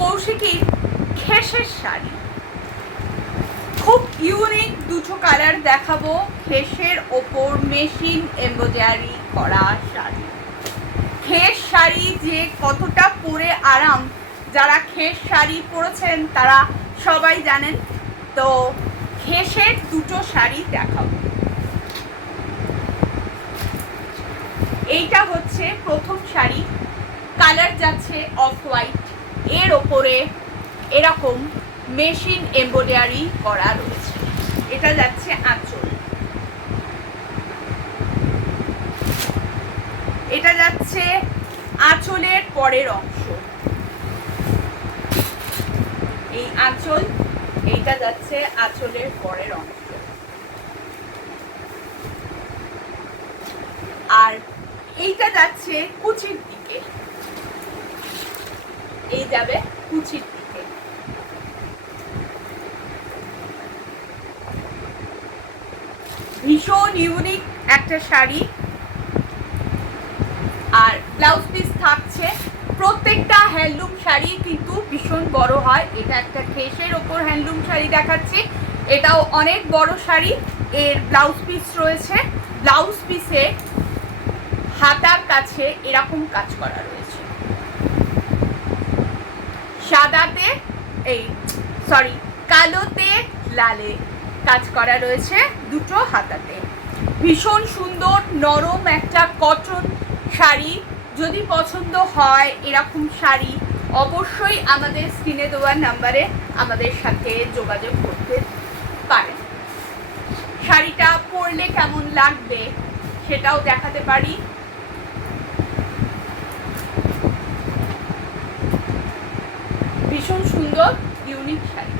কৌশিকীর খেসের শাড়ি, খুব ইউনিক দুটো কালার দেখাবো। খেসের ওপর মেশিন এমব্রয়ডারি করা শাড়ি। খেস শাড়ি যে কতটা পরে আরাম, যারা খেস শাড়ি পরেছেন তারা সবাই জানেন। তো খেসের দুটো শাড়ি দেখাবো। এইটা হচ্ছে প্রথম শাড়ি, কালার যাচ্ছে অফ হোয়াইট, এর ওপরে এরকম মেশিন এমব্রয়ডারি করা রয়েছে। এটা যাচ্ছে আঁচল, এটা যাচ্ছে আঁচলের পরের অংশ, এই আঁচল, এইটা যাচ্ছে আঁচলের পরের অংশ। আর এইটা যাচ্ছে কুচির দিকে, এই যাবে কুচির দিকে। ভীষণ ইউনিক একটা শাড়ি। আর ব্লাউজ পিস থাকছে। প্রত্যেকটা হ্যান্ডলুম শাড়ি কিন্তু ভীষণ বড় হয়। এটা একটা খেসের ওপর হ্যান্ডলুম শাড়ি দেখাচ্ছি, এটাও অনেক বড় শাড়ি। এর ব্লাউজ পিস রয়েছে, ব্লাউজ পিসে হাতার কাছে এরকম কাজ করা রয়েছে, সাদাতে কালোতে লালে কাজ করা রয়েছে দুটো হাতাতে। ভীষণ সুন্দর নরম একটা কটন শাড়ি। যদি পছন্দ হয় এরকম শাড়ি, অবশ্যই আমাদের স্ক্রিনে দেওয়ার নাম্বারে আমাদের সাথে যোগাযোগ করতে পারেন। শাড়িটা পরলে কেমন লাগবে সেটাও দেখাতে পারি। ভীষণ সুন্দর ইউনিক শাড়ি।